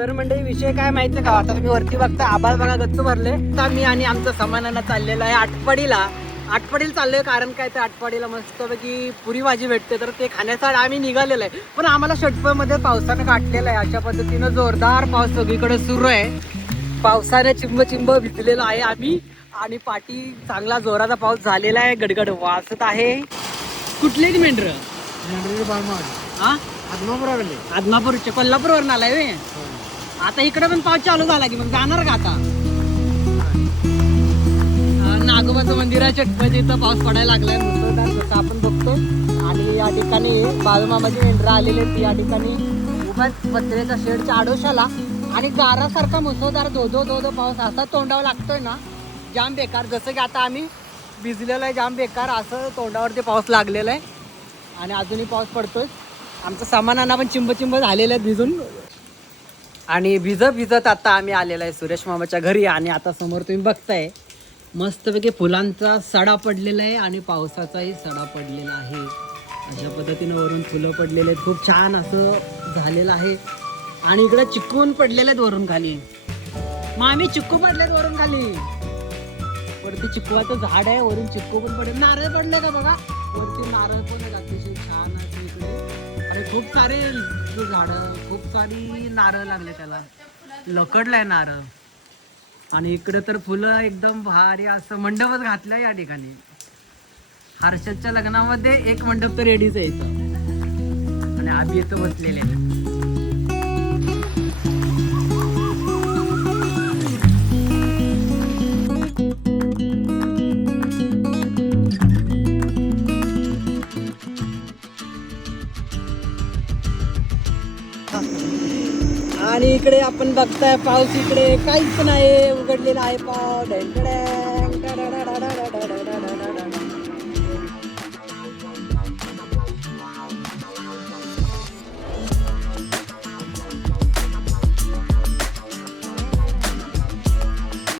तर म्हणजे विषय काय माहिती का, आता तुम्ही वरती बघता आभाळ बघा गच्च भरले. आता मी आणि आमचं समानानं चाललेलं आहे आटपाडीला चाललोय. कारण काय तर आटपाडीला मस्तपैकी पुरी भाजी भेटते, तर ते खाण्यासाठी आम्ही निघालेलो आहे. पण आम्हाला षटपमध्ये पावसानं काटलेलं आहे. अशा पद्धतीनं जोरदार पाऊस सगळीकडे सुरू आहे. पावसाने चिंब चिंब भिजलेलं आहे आम्ही. आणि पाठी चांगला जोराचा पाऊस झालेला आहे, गडगड वाजत आहे. कुठले मेंढर हा आदमापूरचे कोल्हापूरवरून आलाय वे. आता इकडे पण पाऊस चालू झाला की मग जाणार का आता? नागोबाचं मंदिर आहे चटपट, इथं पाऊस पडायला लागलाय मुसळधार जसं आपण बघतो. आणि या ठिकाणी बाळूमामाची मेंढरं आलेली आहेत. या ठिकाणी उभा पत्र्याच्या शेडच्या आडोशाला आणि गारासारखा मुसळधार धो धो पाऊस असा तोंडावर लागतोय ना, जाम बेकार. जसं की आता आम्ही भिजलेलं आहे, जाम बेकार असं तोंडावरती पाऊस लागलेला आहे. आणि अजूनही पाऊस पडतोय. आमचं सामानांना पण चिंब झालेलं आहे भिजून. आणि भिजत आता आम्ही आलेलो आहे सुरेश मामाच्या घरी. आणि आता समोर तुम्ही बघताय मस्तपैकी फुलांचा सडा पडलेला आहे आणि पावसाचाही सडा पडलेला आहे. अशा पद्धतीनं वरून फुलं पडलेले आहेत, खूप छान असं झालेलं आहे. आणि इकडे चिक्कून पडलेले आहेत वरून खाली. मामी चिक्कू पडलेत वरून खाली. वरती चिक्कूचं झाड आहे, वरून चिक्कू पण पडले. नारळ पडले का बघा, वरती नारळ पण आहे अतिशय छान असं इकडे. आणि खूप सारे झाडं, खूप सारी नारळ लागले, त्याला लकडलाय नारळ. आणि इकडे तर फुलं एकदम भारी असं मंडपच घातलाय या ठिकाणी. हर्षदच्या लग्नामध्ये एक मंडप तर रेडीच आहे इथं. आणि आम्ही इथं बसलेले आहेत. आणि इकडे आपण बघताय पाऊस इकडे काहीच नाही, उघडलेला आहे पाऊस.